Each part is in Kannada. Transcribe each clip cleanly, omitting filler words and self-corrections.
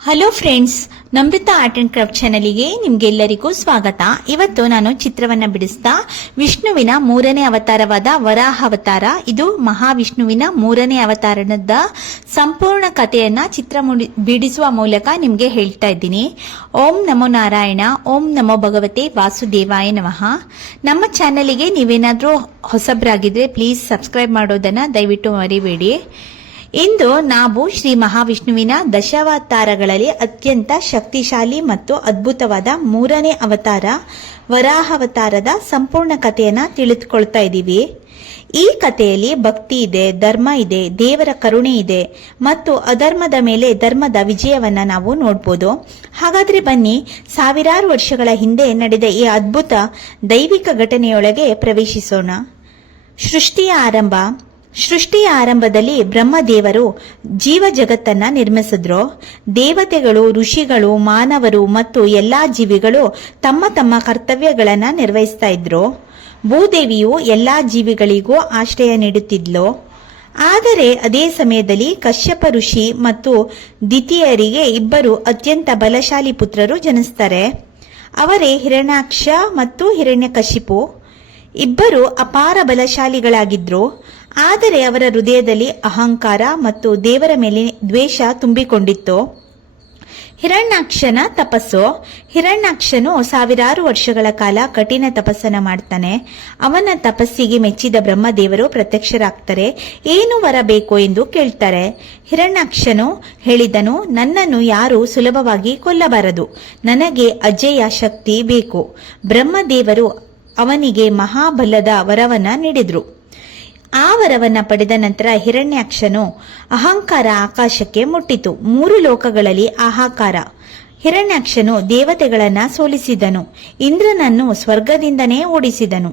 Hello friends, Namrutha art and craft ಚಾನಲಿಗೆ ನಿಮ್ಗೆಲ್ಲರಿಗೂ ಸ್ವಾಗತ. ಇವತ್ತು ನಾನು ಚಿತ್ರವನ್ನ ಬಿಡಿಸ್ತಾ ವಿಷ್ಣುವಿನ ಮೂರನೇ ಅವತಾರವಾದ ವರಾಹ ಅವತಾರ, ಇದು ಮಹಾವಿಷ್ಣುವಿನ ಮೂರನೇ ಅವತಾರದ ಸಂಪೂರ್ಣ ಕಥೆಯನ್ನ ಬಿಡಿಸುವ ಮೂಲಕ ನಿಮ್ಗೆ ಹೇಳ್ತಾ ಇದ್ದೀನಿ. ಓಂ ನಮೋ ನಾರಾಯಣ, ಓಂ ನಮೋ ಭಗವತೆ ವಾಸುದೇವಾಯ ನಮಃ. ನಮ್ಮ ಚಾನಲಿಗೆ ನೀವೇನಾದ್ರೂ ಹೊಸಬ್ರಾಗಿದ್ರೆ ಪ್ಲೀಸ್ ಸಬ್ಸ್ಕ್ರೈಬ್ ಮಾಡೋದನ್ನ ದಯವಿಟ್ಟು ಮರಿಬೇಡಿ. ಇಂದು ನಾವು ಶ್ರೀ ಮಹಾವಿಷ್ಣುವಿನ ದಶಾವತಾರಗಳಲ್ಲಿ ಅತ್ಯಂತ ಶಕ್ತಿಶಾಲಿ ಮತ್ತು ಅದ್ಭುತವಾದ ಮೂರನೇ ಅವತಾರ ವರಾಹ ಅವತಾರದ ಸಂಪೂರ್ಣ ಕಥೆಯನ್ನ ತಿಳಿದುಕೊಳ್ತಾ ಇದ್ದೀವಿ. ಈ ಕಥೆಯಲ್ಲಿ ಭಕ್ತಿ ಇದೆ, ಧರ್ಮ ಇದೆ, ದೇವರ ಕರುಣೆ ಇದೆ ಮತ್ತು ಅಧರ್ಮದ ಮೇಲೆ ಧರ್ಮದ ವಿಜಯವನ್ನ ನಾವು ನೋಡ್ಬೋದು. ಹಾಗಾದ್ರೆ ಬನ್ನಿ, ಸಾವಿರಾರು ವರ್ಷಗಳ ಹಿಂದೆ ನಡೆದ ಈ ಅದ್ಭುತ ದೈವಿಕ ಘಟನೆಯೊಳಗೆ ಪ್ರವೇಶಿಸೋಣ. ಸೃಷ್ಟಿಯ ಆರಂಭದಲ್ಲಿ ಬ್ರಹ್ಮದೇವರು ಜೀವ ಜಗತ್ತನ್ನ ನಿರ್ಮಿಸಿದ್ರು. ದೇವತೆಗಳು, ಋಷಿಗಳು, ಮಾನವರು ಮತ್ತು ಎಲ್ಲಾ ಜೀವಿಗಳು ತಮ್ಮ ತಮ್ಮ ಕರ್ತವ್ಯಗಳನ್ನ ನಿರ್ವಹಿಸ್ತಾ ಇದ್ರು. ಭೂದೇವಿಯು ಎಲ್ಲಾ ಜೀವಿಗಳಿಗೂ ಆಶ್ರಯ ನೀಡುತ್ತಿದ್ಲು. ಆದರೆ ಅದೇ ಸಮಯದಲ್ಲಿ ಕಶ್ಯಪ ಋಷಿ ಮತ್ತು ದಿತಿಯರಿಗೆ ಇಬ್ಬರು ಅತ್ಯಂತ ಬಲಶಾಲಿ ಪುತ್ರರು ಜನಿಸ್ತಾರೆ. ಅವರೇ ಹಿರಣ್ಯಾಕ್ಷ ಮತ್ತು ಹಿರಣ್ಯಕಶಿಪು. ಇಬ್ಬರು ಅಪಾರ ಬಲಶಾಲಿಗಳಾಗಿದ್ರು. ಆದರೆ ಅವರ ಹೃದಯದಲ್ಲಿ ಅಹಂಕಾರ ಮತ್ತು ದೇವರ ಮೇಲೆ ದ್ವೇಷ ತುಂಬಿಕೊಂಡಿತ್ತು. ಹಿರಣ್ಯಾಕ್ಷನ ತಪಸ್ಸು. ಹಿರಣ್ಯಾಕ್ಷನು ಸಾವಿರಾರು ವರ್ಷಗಳ ಕಾಲ ಕಠಿಣ ತಪಸ್ಸನ್ನ ಮಾಡ್ತಾನೆ. ಅವನ ತಪಸ್ಸಿಗೆ ಮೆಚ್ಚಿದ ಬ್ರಹ್ಮದೇವರು ಪ್ರತ್ಯಕ್ಷರಾಗ್ತಾರೆ. ಏನು ವರ ಬೇಕು ಎಂದು ಕೇಳ್ತಾರೆ. ಹಿರಣ್ಯಾಕ್ಷನು ಹೇಳಿದನು, ನನ್ನನ್ನು ಯಾರು ಸುಲಭವಾಗಿ ಕೊಲ್ಲಬಾರದು, ನನಗೆ ಅಜೇಯ ಶಕ್ತಿ ಬೇಕು. ಬ್ರಹ್ಮದೇವರು ಅವನಿಗೆ ಮಹಾಬಲದ ವರವನ್ನ ನೀಡಿದ್ರು. ಆ ವರವನ್ನ ಪಡೆದ ನಂತರ ಹಿರಣ್ಯಾಕ್ಷನು ಅಹಂಕಾರ ಆಕಾಶಕ್ಕೆ ಮುಟ್ಟಿತು. 3 ಲೋಕಗಳಲ್ಲಿ ಹಾಹಾಕಾರ. ಹಿರಣ್ಯಾಕ್ಷನು ದೇವತೆಗಳನ್ನ ಸೋಲಿಸಿದನು. ಇಂದ್ರನನ್ನು ಸ್ವರ್ಗದಿಂದನೇ ಓಡಿಸಿದನು.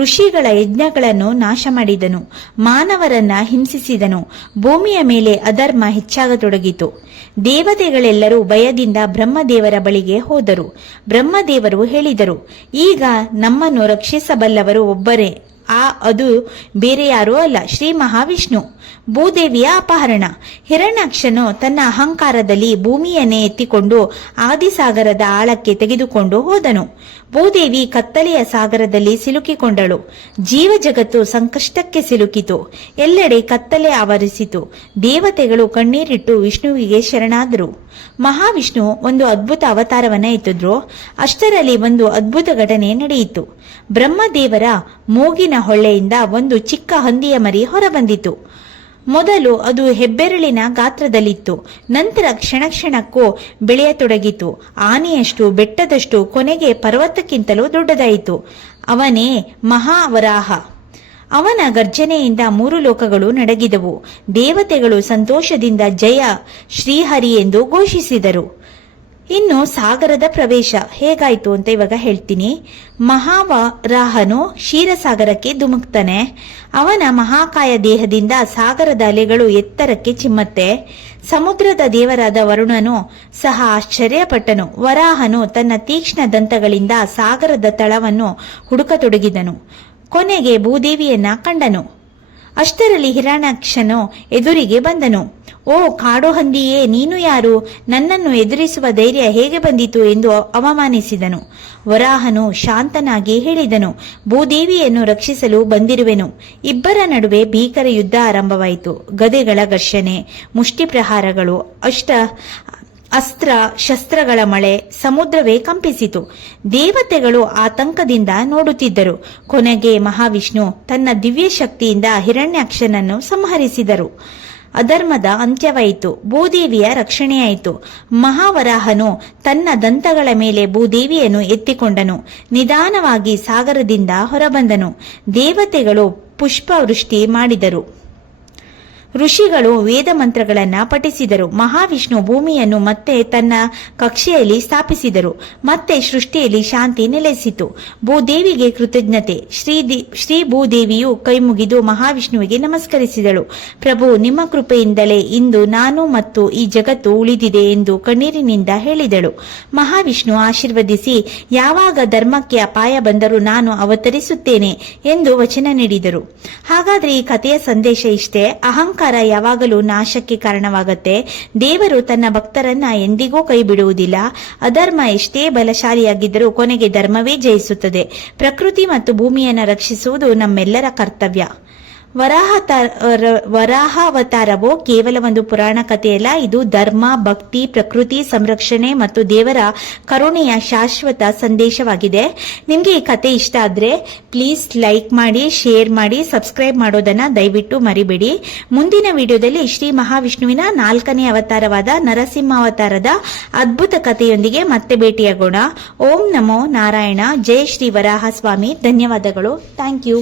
ಋಷಿಗಳ ಯಜ್ಞಗಳನ್ನು ನಾಶ ಮಾಡಿದನು. ಮಾನವರನ್ನ ಹಿಂಸಿಸಿದನು. ಭೂಮಿಯ ಮೇಲೆ ಅಧರ್ಮ ಹೆಚ್ಚಾಗತೊಡಗಿತು. ದೇವತೆಗಳೆಲ್ಲರೂ ಭಯದಿಂದ ಬ್ರಹ್ಮದೇವರ ಬಳಿಗೆ ಹೋದರು. ಬ್ರಹ್ಮದೇವರು ಹೇಳಿದರು, ಈಗ ನಮ್ಮನ್ನು ರಕ್ಷಿಸಬಲ್ಲವರು ಒಬ್ಬರೇ, ಅದು ಬೇರೆ ಯಾರೂ ಅಲ್ಲ, ಶ್ರೀ ಮಹಾವಿಷ್ಣು. ಭೂದೇವಿಯ ಅಪಹರಣ. ಹಿರಣ್ಯಾಕ್ಷನು ತನ್ನ ಅಹಂಕಾರದಲ್ಲಿ ಭೂಮಿಯನ್ನೇ ಎತ್ತಿಕೊಂಡು ಆದಿಸಾಗರದ ಆಳಕ್ಕೆ ತೆಗೆದುಕೊಂಡು ಹೋದನು. ಭೂದೇವಿ ಕತ್ತಲೆಯ ಸಾಗರದಲ್ಲಿ ಸಿಲುಕಿಕೊಂಡಳು. ಜೀವ ಜಗತ್ತು ಸಂಕಷ್ಟಕ್ಕೆ ಸಿಲುಕಿತು. ಎಲ್ಲೆಡೆ ಕತ್ತಲೆ ಆವರಿಸಿತು. ದೇವತೆಗಳು ಕಣ್ಣೀರಿಟ್ಟು ವಿಷ್ಣುವಿಗೆ ಶರಣಾದರು. ಮಹಾವಿಷ್ಣು ಒಂದು ಅದ್ಭುತ ಅವತಾರವನ್ನ ಎತ್ತಿದ್ರು. ಅಷ್ಟರಲ್ಲಿ ಒಂದು ಅದ್ಭುತ ಘಟನೆ ನಡೆಯಿತು. ಬ್ರಹ್ಮದೇವರ ಮೂಗಿನ ಹೊಳ್ಳೆಯಿಂದ ಒಂದು ಚಿಕ್ಕ ಹಂದಿಯ ಮರಿ ಹೊರಬಂದಿತು. ಮೊದಲು ಅದು ಹೆಬ್ಬೆರಳಿನ ಗಾತ್ರದಲ್ಲಿತ್ತು. ನಂತರ ಕ್ಷಣಕ್ಕೂ ಬೆಳೆಯತೊಡಗಿತು. ಆನೆಯಷ್ಟು, ಬೆಟ್ಟದಷ್ಟು, ಕೊನೆಗೆ ಪರ್ವತಕ್ಕಿಂತಲೂ ದೊಡ್ಡದಾಯಿತು. ಅವನೇ ಮಹಾವರಾಹ. ಅವನ ಗರ್ಜನೆಯಿಂದ 3 ಲೋಕಗಳು ನಡಗಿದವು. ದೇವತೆಗಳು ಸಂತೋಷದಿಂದ ಜಯ ಶ್ರೀಹರಿ ಎಂದು ಘೋಷಿಸಿದರು. ಇನ್ನು ಸಾಗರದ ಪ್ರವೇಶ ಹೇಗಾಯ್ತು ಅಂತ ಇವಾಗ ಹೇಳ್ತೀನಿ. ಮಹಾವರಾಹನು ಕ್ಷೀರಸಾಗರಕ್ಕೆ ಧುಮುಕ್ತಾನೆ. ಅವನ ಮಹಾಕಾಯ ದೇಹದಿಂದ ಸಾಗರದ ಅಲೆಗಳು ಎತ್ತರಕ್ಕೆ ಚಿಮ್ಮತ್ತೆ. ಸಮುದ್ರದ ದೇವರಾದ ವರುಣನು ಸಹ ಆಶ್ಚರ್ಯಪಟ್ಟನು. ವರಾಹನು ತನ್ನ ತೀಕ್ಷ್ಣ ದಂತಗಳಿಂದ ಸಾಗರದ ತಳವನ್ನು ಹುಡುಕತೊಡಗಿದನು. ಕೊನೆಗೆ ಭೂದೇವಿಯನ್ನ ಕಂಡನು. ಅಷ್ಟರಲ್ಲಿ ಹಿರಣ್ಯಾಕ್ಷನು ಎದುರಿಗೆ ಬಂದನು. ಓ ಕಾಡು ಹಂದಿಯೇ, ನೀನು ಯಾರು? ನನ್ನನ್ನು ಎದುರಿಸುವ ಧೈರ್ಯ ಹೇಗೆ ಬಂದಿತು ಎಂದು ಅವಮಾನಿಸಿದನು. ವರಾಹನು ಶಾಂತನಾಗಿ ಹೇಳಿದನು, ಭೂದೇವಿಯನ್ನು ರಕ್ಷಿಸಲು ಬಂದಿರುವೆನು. ಇಬ್ಬರ ನಡುವೆ ಭೀಕರ ಯುದ್ಧ ಆರಂಭವಾಯಿತು. ಗದೆಗಳ ಘರ್ಷಣೆ, ಮುಷ್ಟಿ ಪ್ರಹಾರಗಳು, ಅಸ್ತ್ರ ಶಸ್ತ್ರಗಳ ಮಳೆ. ಸಮುದ್ರವೇ ಕಂಪಿಸಿತು. ದೇವತೆಗಳು ಆತಂಕದಿಂದ ನೋಡುತ್ತಿದ್ದರು. ಕೊನೆಗೆ ಮಹಾವಿಷ್ಣು ತನ್ನ ದಿವ್ಯ ಶಕ್ತಿಯಿಂದ ಹಿರಣ್ಯಾಕ್ಷನನ್ನು ಸಂಹರಿಸಿದರು. ಅಧರ್ಮದ ಅಂತ್ಯವಾಯಿತು. ಭೂದೇವಿಯ ರಕ್ಷಣೆಯಾಯಿತು. ಮಹಾವರಾಹನು ತನ್ನ ದಂತಗಳ ಮೇಲೆ ಭೂದೇವಿಯನ್ನು ಎತ್ತಿಕೊಂಡನು. ನಿಧಾನವಾಗಿ ಸಾಗರದಿಂದ ಹೊರಬಂದನು. ದೇವತೆಗಳು ಪುಷ್ಪವೃಷ್ಟಿ ಮಾಡಿದರು. ಋಷಿಗಳು ವೇದ ಮಂತ್ರಗಳನ್ನ ಪಠಿಸಿದರು. ಮಹಾವಿಷ್ಣು ಭೂಮಿಯನ್ನು ಮತ್ತೆ ತನ್ನ ಕಕ್ಷೆಯಲ್ಲಿ ಸ್ಥಾಪಿಸಿದರು. ಮತ್ತೆ ಸೃಷ್ಟಿಯಲ್ಲಿ ಶಾಂತಿ ನೆಲೆಸಿತು. ಭೂದೇವಿಗೆ ಕೃತಜ್ಞತೆ. ಶ್ರೀ ಭೂದೇವಿಯು ಕೈಮುಗಿದು ಮಹಾವಿಷ್ಣುವಿಗೆ ನಮಸ್ಕರಿಸಿದಳು. ಪ್ರಭು, ನಿಮ್ಮ ಕೃಪೆಯಿಂದಲೇ ಇಂದು ನಾನು ಮತ್ತು ಈ ಜಗತ್ತು ಉಳಿದಿದೆ ಎಂದು ಕಣ್ಣೀರಿನಿಂದ ಹೇಳಿದಳು. ಮಹಾವಿಷ್ಣು ಆಶೀರ್ವದಿಸಿ, ಯಾವಾಗ ಧರ್ಮಕ್ಕೆ ಅಪಾಯ ಬಂದರೂ ನಾನು ಅವತರಿಸುತ್ತೇನೆ ಎಂದು ವಚನ ನೀಡಿದರು. ಹಾಗಾದ್ರೆ ಈ ಕಥೆಯ ಸಂದೇಶ ಇಷ್ಟೇ. ಅಹಂಕಾರ ಅಹಂಕಾರ ಯಾವಾಗಲೂ ನಾಶಕ್ಕೆ ಕಾರಣವಾಗುತ್ತೆ. ದೇವರು ತನ್ನ ಭಕ್ತರನ್ನ ಎಂದಿಗೂ ಕೈ ಬಿಡುವುದಿಲ್ಲ. ಅಧರ್ಮ ಎಷ್ಟೇ ಬಲಶಾಲಿಯಾಗಿದ್ದರೂ ಕೊನೆಗೆ ಧರ್ಮವೇ ಜಯಿಸುತ್ತದೆ. ಪ್ರಕೃತಿ ಮತ್ತು ಭೂಮಿಯನ್ನು ರಕ್ಷಿಸುವುದು ನಮ್ಮೆಲ್ಲರ ಕರ್ತವ್ಯ. ವರಾಹಾವತಾರವು ಕೇವಲ ಒಂದು ಪುರಾಣ ಕಥೆಯಲ್ಲ, ಇದು ಧರ್ಮ, ಭಕ್ತಿ, ಪ್ರಕೃತಿ ಸಂರಕ್ಷಣೆ ಮತ್ತು ದೇವರ ಕರುಣೆಯ ಶಾಶ್ವತ ಸಂದೇಶವಾಗಿದೆ. ನಿಮ್ಗೆ ಈ ಕಥೆ ಇಷ್ಟ ಆದ್ರೆ ಪ್ಲೀಸ್ ಲೈಕ್ ಮಾಡಿ, ಶೇರ್ ಮಾಡಿ, ಸಬ್ಸ್ಕ್ರೈಬ್ ಮಾಡೋದನ್ನ ದಯವಿಟ್ಟು ಮರಿಬೇಡಿ. ಮುಂದಿನ ವಿಡಿಯೋದಲ್ಲಿ ಶ್ರೀ ಮಹಾವಿಷ್ಣುವಿನ 4ನೇ ಅವತಾರವಾದ ನರಸಿಂಹಾವತಾರದ ಅದ್ಭುತ ಕಥೆಯೊಂದಿಗೆ ಮತ್ತೆ ಭೇಟಿಯಾಗೋಣ. ಓಂ ನಮೋ ನಾರಾಯಣ. ಜೈ ಶ್ರೀ ವರಾಹ ಸ್ವಾಮಿ. ಧನ್ಯವಾದಗಳು. Thank you.